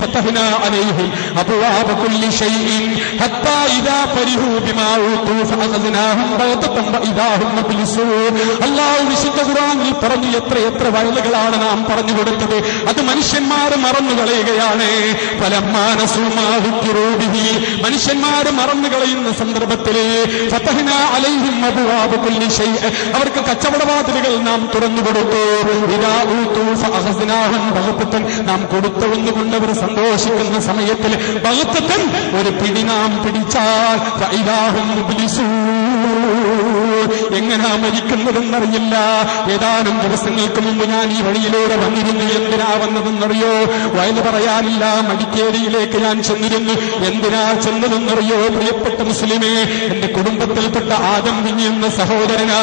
ഫതഹ്നാ അലൈഹിം അബ്വാബ കുല്ലി ഷൈഇൻ ഹത്താ ഇദാ ഫരിഹു ബിമാ ഊതു ഫഅഖദ്നാഹും ബഗതൻ വഇദാ ഹും മുബ്ലിസൂൻ. അല്ലാഹു വിശുദ്ധ ഖുർആനിൽ പറഞ്ഞു എത്ര വയലുകളാണ് നാം പറഞ്ഞു കൊടുത്തത്. അത് മനുഷ്യന്മാർ മറന്നു കളയുകയാണ്. ഫലമ്മാ നസൂ മാ ദുക്കിറൂ ബിഹി, മനുഷ്യന്മാർ മറന്നു കളയുന്ന സന്ദർഭത്തിൽ ഫതഹ്നാ അലൈഹിം അബ്വാബ കുല്ലി ഷൈഇൻ, അവർക്ക് കച്ചവടവാതിലുകൾ നാം തുറന്നു കൊടുത്തു. ഇദാ ഊതു ഫഅഖദ്നാഹും ബഗതൻ, നാം കൊടുത്തുകൊണ്ട് അവർ സന്തോഷിക്കുന്ന സമയത്തിൽ ബഗതൻ ഒരു പിടി നാം പിടിച്ചാൽ ഫഇദാ ഹും മുബ്ലിസൂൻ, എങ്ങനാ മരിക്കുന്നതെന്നറിയില്ല. ഏതാനും ദിവസങ്ങൾക്ക് മുമ്പ് ഞാൻ ഈ വഴിയിലൂടെ വന്നിരുന്നു. എന്തിനാ വന്നതെന്നറിയോ? വയല് പറയാനില്ല, മടിക്കേരിയിലേക്ക് ഞാൻ ചെന്നിരുന്നു. എന്തിനാ ചെന്നതെന്നറിയോ? പ്രിയപ്പെട്ട മുസ്ലിമേ, എന്റെ കുടുംബത്തിൽപ്പെട്ട ആദം വിഞ്ഞി എന്ന സഹോദരനാ,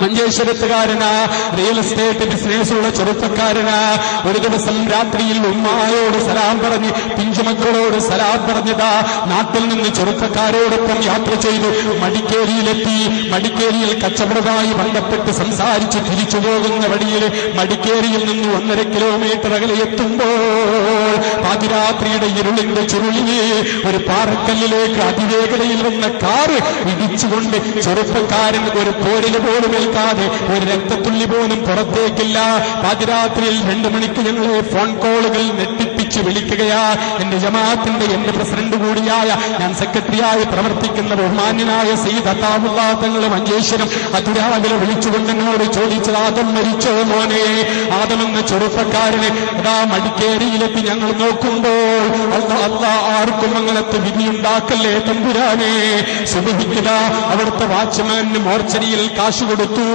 മഞ്ചേശ്വരത്തുകാരനാ, റിയൽ എസ്റ്റേറ്റ് ബിസിനസ്സുള്ള ചെറുപ്പക്കാരനാ. ഒരു ദിവസം രാത്രിയിൽ ഉമ്മായോട് സലാം പറഞ്ഞ്, പിഞ്ചുമക്കളോട് സലാം പറഞ്ഞതാ നാട്ടിൽ നിന്ന് ചെറുപ്പക്കാരോടൊപ്പം യാത്ര ചെയ്തു മടിക്കേരിയിലെത്തി. മടിക്കേരിയിൽ കച്ചവടവുമായി ബന്ധപ്പെട്ട് സംസാരിച്ച് തിരിച്ചു പോകുന്ന വഴിയിൽ മടിക്കേരിയിൽ നിന്ന് 1.5 കിലോമീറ്റർ അകലെ എത്തുമ്പോൾ പാതിരാത്രിയുടെ ഇരുളിന്റെ ചുരുളിന് ഒരു പാറക്കല്ലിലേക്ക് അതിവേഗതയിൽ വന്ന കാറ് ഇടിച്ചുകൊണ്ട് ചെറുപ്പക്കാരൻ ഒരു പോരിന് പോലും ഏൽക്കാതെ ഒരു രക്തത്തുള്ളി പോലും പുറത്തേക്കില്ല. പാതിരാത്രിയിൽ 2 മണിക്ക് ഞങ്ങളെ ഫോൺ കോളുകൾ നെട്ടിപ്പിച്ച് വിളിക്കുകയാ. എന്റെ ജമാഅത്തിന്റെ എന്റെ പ്രസിഡന്റ് കൂടിയായ, ഞാൻ സെക്രട്ടറിയായി പ്രവർത്തിക്കുന്ന ബഹുമാന്യനായ സയ്യിദ് അത്താവുല്ലാ തങ്ങൾ മഞ്ചേശ്വരം അതിരാവിലെ വിളിച്ചുകൊണ്ട് എന്നോട് ചോദിച്ചത്, ആദം മരിച്ചോ മോനെ? ആദം എന്ന ചെറുപ്പക്കാരന് അതാ മടിക്കേരിയിലെത്തി. ഞങ്ങൾ നോക്കുമ്പോൾ അല്ലാ ആർക്കും അങ്ങനത്തെ വിധിയുണ്ടാക്കല്ലേ തമ്പുരാനെ. സുബഹിക്കതാ അവിടുത്തെ വാച്ച്മാന് മോർച്ചറിയിൽ കാശ് കൊടുത്തു.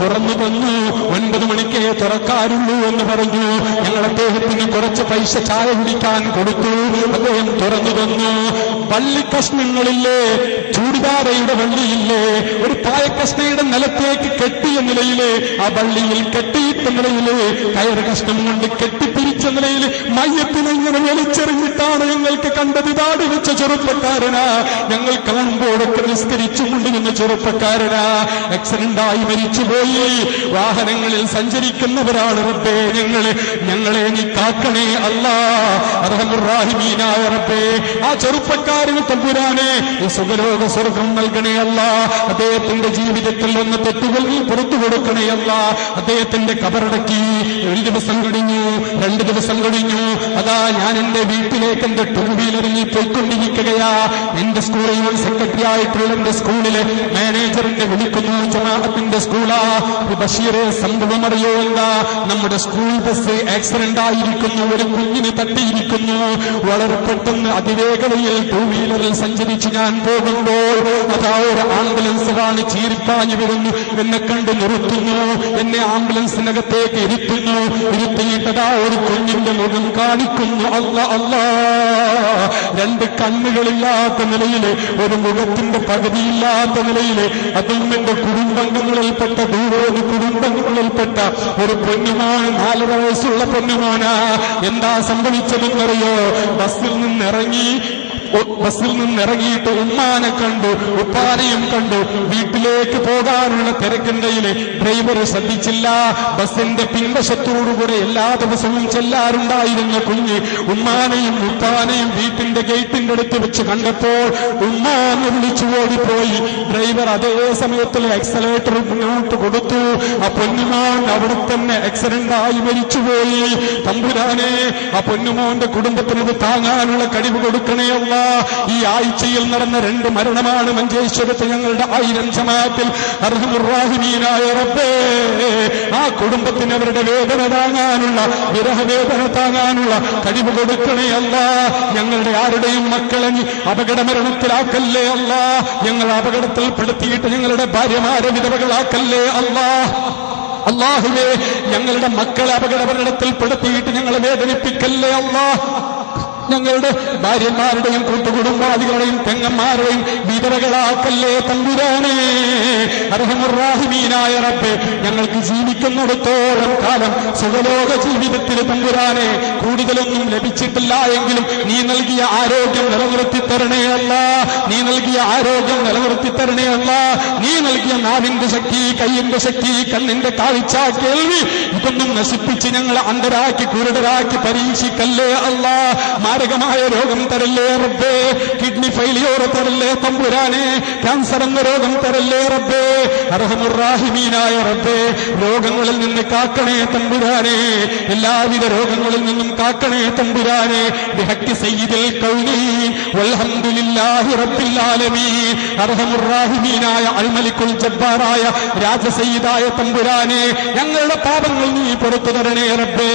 തുറന്നു തന്നു. 9 മണിക്കേ തുറക്കാറുള്ളൂ എന്ന് പറഞ്ഞു. ഞങ്ങൾ അദ്ദേഹത്തിന് കുറച്ച് പൈസ ചായ കുടിക്കാൻ കൊടുത്തു. അദ്ദേഹം തുറന്നു തന്നു. വള്ളിക്കഷ്ണങ്ങളില്ലേ, ചൂടിദാരയുടെ വള്ളിയില്ലേ, ഒരു പായക്കഷ്ണയുടെ നിലത്തേക്ക് കെട്ടിയ നിലയില്, ആ വള്ളിയിൽ കെട്ടിയിട്ട നിലയില്, കയറ് കഷ്ണം കൊണ്ട് കെട്ടിപ്പിരിച്ച നിലയിൽ മയ്യത്തിനെ ഇങ്ങനെ വലിച്ചെറിഞ്ഞിട്ടാണ് ഞങ്ങൾക്ക് കണ്ടത്. താടി വെച്ച ചെറുപ്പക്കാരനാ. ഞങ്ങൾ കാണുമ്പോഴൊക്കെ നിസ്കരിച്ചുകൊണ്ടിരുന്ന ചെറുപ്പക്കാരനാ. ആക്സിഡന്റായി മരിച്ചുപോയി. വാഹനങ്ങളിൽ സഞ്ചരിക്കുന്നവരാണ് റബ്ബേ. ഞങ്ങളെ നീ കാക്കണേ അല്ലാ, അർഹമുർ റഹീമീനായ റബ്ബേ. ആ ചെറുപ്പക്കാരന് തമ്പുരാനെ ഈ സുഖലോക സ്വർഗം നൽകണേ അല്ലാ. അദ്ദേഹത്തിന്റെ ജീവിതത്തിൽ വന്ന തെറ്റുകൾ നീ പുറത്തു കൊടുക്കണേ അല്ലാ. അദ്ദേഹത്തിന്റെ കബറടക്കി 1 ദിവസം കഴിഞ്ഞു, 2 ദിവസം കഴിഞ്ഞു. അതാ ഞാൻ എന്റെ വീട്ടിലേക്ക് എന്റെ 2 വീലറിൽ പോയിക്കൊണ്ടിരിക്കുകയാ. എന്റെ സ്കൂളിൽ സെക്രട്ടറി ആയിട്ടുള്ള എന്റെ സ്കൂളിലെ മാനേജറിന്റെ വിളിക്കുന്നു. ജമാഅത്തിന്റെ സ്കൂളാ. ബഷീറെ, സംഭവം അറിയോ എന്താ? നമ്മുടെ സ്കൂൾ ബസ് ആക്സിഡന്റ് ആയിരിക്കുന്നു. ഒരു കുഞ്ഞിന് തട്ടിയിരിക്കുന്നു. വളരെ പെട്ടെന്ന് അതിവേഗതയിൽ 2 വീലറിൽ സഞ്ചരിച്ച് ഞാൻ പോകുമ്പോൾ അതാ ഒരു ആംബുലൻസ് ആണ് ചീരിപ്പാഞ്ഞു വരുന്നു. എന്നെ കണ്ട് നിർത്തുന്നു. എന്നെ ആംബുലൻസിനകത്തേക്ക് ഇരുത്തുന്നു. ഇരുത്തിയിട്ടതാ ഒരു കുഞ്ഞിന്റെ മുഖം കാണിക്കുന്നു. അല്ലാ അല്ലാ, 2 കണ്ണുകളില്ലാത്ത നിലയില്, ഒരു മുഖത്തിന്റെ പകുതിയില്ലാത്ത നിലയില്, അതും എന്റെ കുടുംബങ്ങളിൽപ്പെട്ട ദൂരോട് കുടുംബങ്ങളിൽപ്പെട്ട ഒരു പൊന്നുമോൻ, 4 വയസ്സുള്ള പൊന്നുമോനാ. എന്താ സംഭവിച്ചതെന്നറിയോ? ബസ്സിൽ നിന്നിറങ്ങിയിട്ട് ഉമ്മാനെ കണ്ടു, ഉപ്പാനെയും കണ്ടു. വീട്ടിലേക്ക് പോകാനുള്ള തിരക്കിണ്ടയില് ഡ്രൈവർ ശ്രദ്ധിച്ചില്ല. ബസിന്റെ പിൻവശത്തോടുകൂടെ എല്ലാ ദിവസവും ചെല്ലാറുണ്ടായിരുന്ന കുഞ്ഞ് ഉമ്മാനെയും ഉപ്പാനെയും വീട്ടിന്റെ ഗേറ്റിന്റെ അടുത്ത് വെച്ച് കണ്ടപ്പോൾ ഉമ്മാനെ വിളിച്ചു ഓടിപ്പോയി. ഡ്രൈവർ അതേ സമയത്തിൽ ആക്സലേറ്റർ മുന്നോട്ട് കൊടുത്തു. ആ പൊന്നുമോൻ അവിടെ തന്നെ ആക്സിഡന്റായി മരിച്ചുപോയി. തമ്പുരാനെ, ആ പൊന്നുമോന്റെ കുടുംബത്തിന് ഇത് താങ്ങാനുള്ള കഴിവ് കൊടുക്കണേ അല്ലാ. ഈ ആഴ്ചയിൽ നടന്ന 2 മരണമാണ് മഞ്ചേശ്വരത്ത് ഞങ്ങളുടെ 1000 ജമാഅത്തിൽ. അർഹമുർ റഹീമീനായ റബ്ബേ, ആ കുടുംബത്തിന് അവരുടെ വേദന താങ്ങാനുള്ള, വിരഹവേദന താങ്ങാനുള്ള കഴിവ് കൊടുക്കണേ അല്ലാ. ഞങ്ങളുടെ ആരുടെയും മക്കളെ അപകട മരണത്തിലാക്കല്ലേ അല്ലാ. ഞങ്ങൾ അപകടത്തിൽപ്പെടുത്തിയിട്ട് ഞങ്ങളുടെ ഭാര്യമാരെ വിധവകളാക്കല്ലേ അല്ലാ. അല്ലാഹുവേ, ഞങ്ങളുടെ മക്കളെ അപകട മരണത്തിൽപ്പെടുത്തിയിട്ട് ഞങ്ങളെ വേദനിപ്പിക്കല്ലേ അല്ലാ. ഞങ്ങളുടെ ഭാര്യമാരുടെയും കൂട്ടുകുടുംബാദികളുടെയും പെങ്ങന്മാരുടെയും വിധവകളാക്കല്ലേ തമ്പുരാനെ. അർഹമുർ-റഹീമീനായ റബ്ബേ, ഞങ്ങൾക്ക് ജീവിക്കുന്നിടത്തോളം കാലം സുഖലോക ജീവിതത്തിൽ തമ്പുരാനെ കൂടുതലൊന്നും ലഭിച്ചിട്ടില്ല എങ്കിലും നീ നൽകിയ ആരോഗ്യം നിലനിർത്തി തരണേ അല്ല. നീ നൽകിയ ആരോഗ്യം നിലനിർത്തി തരണേ അല്ല. നീ നൽകിയ നാവിന്റെ ശക്തി, കയ്യിന്റെ ശക്തി, കണ്ണിന്റെ കാഴ്ച, കേൾവി, ഇതൊന്നും നശിപ്പിച്ച് ഞങ്ങളെ അന്ധരാക്കി കുരുടരാക്കി പരീക്ഷിക്കല്ലേ അല്ല. മാരകമായ രോഗം തരല്ലേ റബ്ബേ. കിഡ്നി ഫെയിലിയർ തരല്ലേ തമ്പുരാനെ. ക്യാൻസർ എന്ന രോഗം തരല്ലേ റബ്ബേ. അർഹമുർ-റഹീമീനായ റബ്ബേ, രോഗങ്ങളിൽ നിന്ന് കാക്കണേ തമ്പുരാനെ. എല്ലാവിധ രോഗങ്ങളിൽ നിന്നും കാക്കണേ തമ്പുരാനെ. ബിഹഖി സയ്യിദുൽ കൗനീൻ വൽഹംദുലില്ലാഹി റബ്ബിൽ ആലമീൻ. അർഹമുർ-റഹീമീനായ അൽ-മലിക്കുൽ ജബ്ബാറായ രാജസയ്യിദായ തമ്പുരാനെ, ഞങ്ങളുടെ പാപങ്ങൾ നീ പുറത്തു തരണേ റബ്ബേ.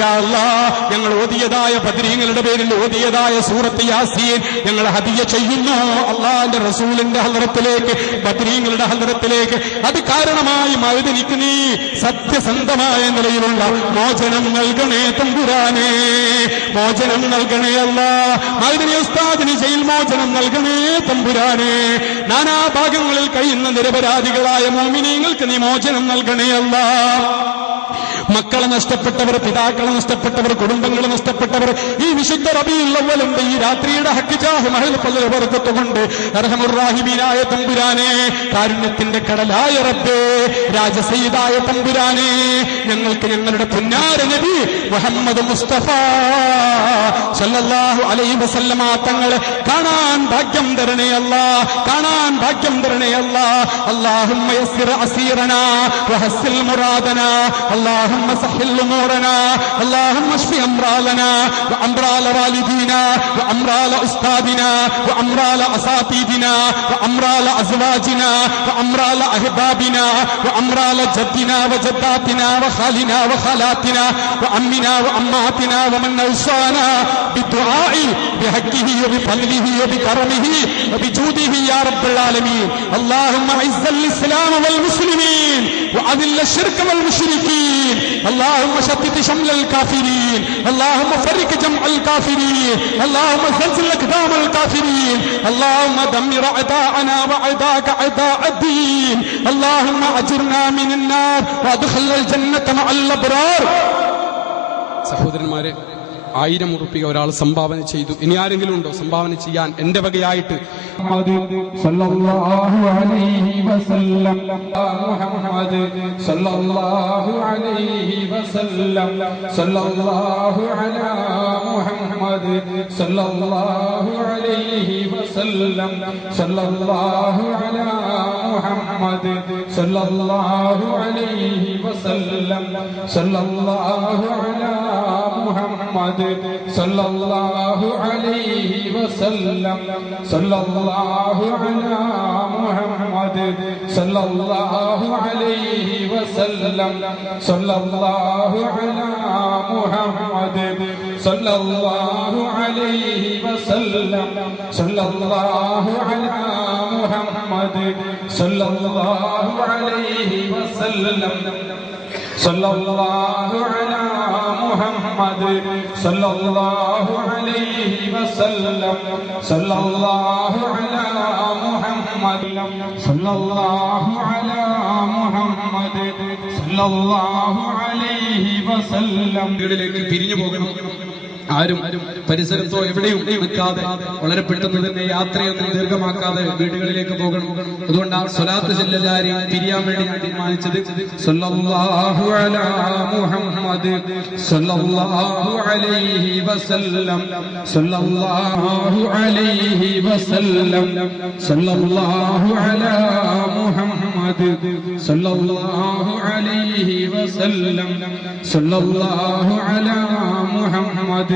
യാ അല്ലാഹ്, ഞങ്ങൾ ഓതിയതായ ബദ്രീങ്ങളുടെ പേരിൽ ഓതിയതായ സൂറത്ത് യാസീൻ ഞങ്ങൾ ഹദിയ ചെയ്യുന്നു അല്ലാഹുവിന്റെ റസൂലിന്റെ ഹദ്റത്തിലേക്ക്, ബദ്രീങ്ങളുടെ ഹദ്റത്തിലേക്ക്. അത് കാരണമായി മഅ്ദനിക്ക് നീ സത്യസന്ധമായ നിലയിലുള്ള മോചനം നൽകണേ തമ്പുരാനെ. മോചനം നൽകണേ അല്ലാഹ്. മഅ്ദനി ഉസ്താദിന് ജയിൽ മോചനം നൽകണേ തമ്പുരാനെ. നാനാഭാഗങ്ങളിൽ കഴിയുന്ന നിരപരാധികളായ മുഅ്മിനീങ്ങൾക്ക് നീ മോചനം നൽകണേ അല്ലാഹ്. മക്കളെ നഷ്ടപ്പെട്ടവർ, പിതാക്കളെ നഷ്ടപ്പെട്ടവർ, കുടുംബങ്ങളെ നഷ്ടപ്പെട്ടവർ ഈ വിശുദ്ധ റബീഉൽ അവ്വലിന്റെ ഈ രാത്രിയുടെ ഹഖ് ജാഹ് മഹൽ ഫളൽ ബറകത്ത് കൊണ്ട് അർഹമുർ-റഹീമീനായ തമ്പുരാനെ, കാരുണ്യത്തിന്റെ കടലായ റബ്ബേ, രാജസയ്യിദായ തമ്പുരാനെ, ഞങ്ങൾക്ക് ഞങ്ങളുടെ പുന്നാര നബി മുഹമ്മദ് മുസ്തഫ സല്ലല്ലാഹു അലൈഹി വസല്ലമ തങ്ങളെ കാണാൻ ഭാഗ്യം തരണേ അല്ലാഹ്. കാണാൻ ഭാഗ്യം തരണേ അല്ലാഹ്. അല്ലാഹുമ്മ യസ്സിർ അസീറനാ വഹസ്സിൽ മുറാദനാ. അല്ലാഹുമ്മ സഹ്ഹിൽ ഉമൂറനാ. അല്ലാഹുമ്മ اشفി അംറാലനാ വഅംറാല വാലിദീനാ വഅംറാല ഉസ്താദിനാ വഅംറാല അസാതീദിനാ വഅംറാല അസ്വാജിനാ വഅംറാല അഹ്ബാബിനാ വഅംറാല ജദ്ദിനാ വജദ്ദാത്തിനാ വഖാലിനാ വഖാലാത്തിനാ വഅമ്മിനാ വഅമ്മാത്തിനാ വമൻ ഔസാനാ ബിദുആഇ ബിഹഖിഹി വബിഫളിഹി വബികറമിഹി വബിജൂദിഹി യാ റബ്ബൽ ആലമീൻ. അല്ലാഹുമ്മ അഇസ്സൽ ഇസ്ലാമ വൽ മുസ്ലിമീൻ വഅദില്ല الشرك والمشركين. اللهم شتت شمل الكافرين. اللهم فرق جمع الكافرين. اللهم زلزل اقدام الكافرين. اللهم دمر اعداءنا واعداءك اعداء الدين. اللهم اجرنا من النار وادخلنا الجنة مع الابرار. സഹോദരന്മാരെ, 1000 ഉറുപ്പിക ഒരാൾ സംഭാവന ചെയ്തു. ഇനി ആരെങ്കിലും ഉണ്ടോ സംഭാവന ചെയ്യാൻ എന്റെ വകയായിട്ട്? സല്ലല്ലാഹു അലൈഹി വസല്ലം മുഹമ്മദ് സല്ലല്ലാഹു അലൈഹി വസല്ലം സല്ലല്ലാഹു അലാ മുഹമ്മദ് സല്ലല്ലാഹു അലൈഹി വസല്ലം സല്ലല്ലാഹു അലാ മുഹമ്മദ് സല്ലല്ലാഹു അലൈഹി വസല്ലം സല്ലല്ലാഹു അലാ മുഹമ്മദ് സല്ലല്ലാഹു അലൈഹി വസല്ലം സല്ലല്ലാഹു അലാ മുഹമ്മദ് സല്ലല്ലാഹു അലൈഹി വസല്ലം സല്ലല്ലാഹു അലാ മുഹമ്മദ് സല്ലല്ലാഹു അലൈഹി വസല്ലം സല്ലല്ലാഹു അലാ മുഹമ്മദ് സല്ലല്ലാഹു അലൈഹി വസല്ലം സല്ലല്ലാഹു അലാ മുഹമ്മദ് സല്ലല്ലാഹു അലൈഹി വസല്ലം സല്ലല്ലാഹു അലാ മുഹമ്മദ് സല്ലല്ലാഹു അലാ മുഹമ്മദ് സല്ലല്ലാഹു അലൈഹി വസല്ലം. വീട്ടിലേക്ക് പിരിഞ്ഞു പോകണം. ആരും പരിസരത്തോ എവിടെയും നിൽക്കാതെ വളരെ പെട്ടെന്ന് തന്നെ യാത്രയൊന്നും ദീർഘമാക്കാതെ വീടുകളിലേക്ക് പോകണം. അതുകൊണ്ടാണ് സ്വലാത്ത് ചെല്ലലാരി പിരിയാൻ വേണ്ടി ഞാൻ തീരുമാനിച്ചത്. സല്ലല്ലാഹു അലാ മുഹമ്മദ് സല്ലല്ലാഹു അലൈഹി വസല്ലം സല്ലല്ലാഹു അലൈഹി വസല്ലം സല്ലല്ലാഹു അലാ മുഹമ്മദ് സല്ലല്ലാഹു അലൈഹി വസല്ലം സല്ലല്ലാഹു അലാ മുഹമ്മദ്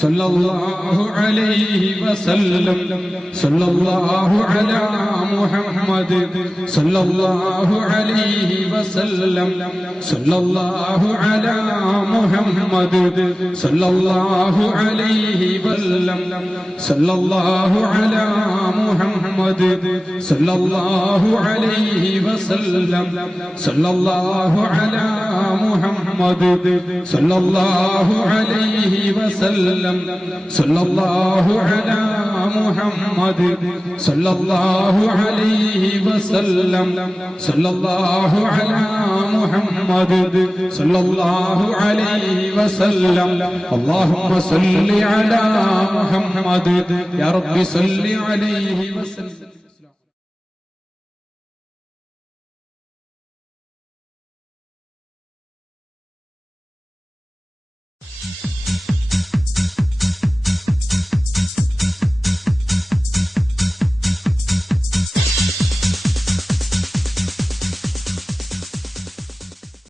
സല്ലല്ലാഹു അലൈഹി വസല്ലം സല്ലല്ലാഹു അലാ മുഹമ്മദ് സല്ലല്ലാഹു അലൈഹി വസല്ലം സല്ലല്ലാഹു അലാ മുഹമ്മദ് സല്ലല്ലാഹു അലൈഹി വസല്ലം സല്ലല്ലാഹു അലാ മുഹമ്മദ് സല്ലല്ലാഹു അലൈഹി وسلم صلى الله على محمد صلى الله عليه وسلم صلى الله على محمد صلى الله عليه وسلم صلى الله على محمد صلى الله عليه وسلم اللهم صل على محمد يا رب صل عليه وسلم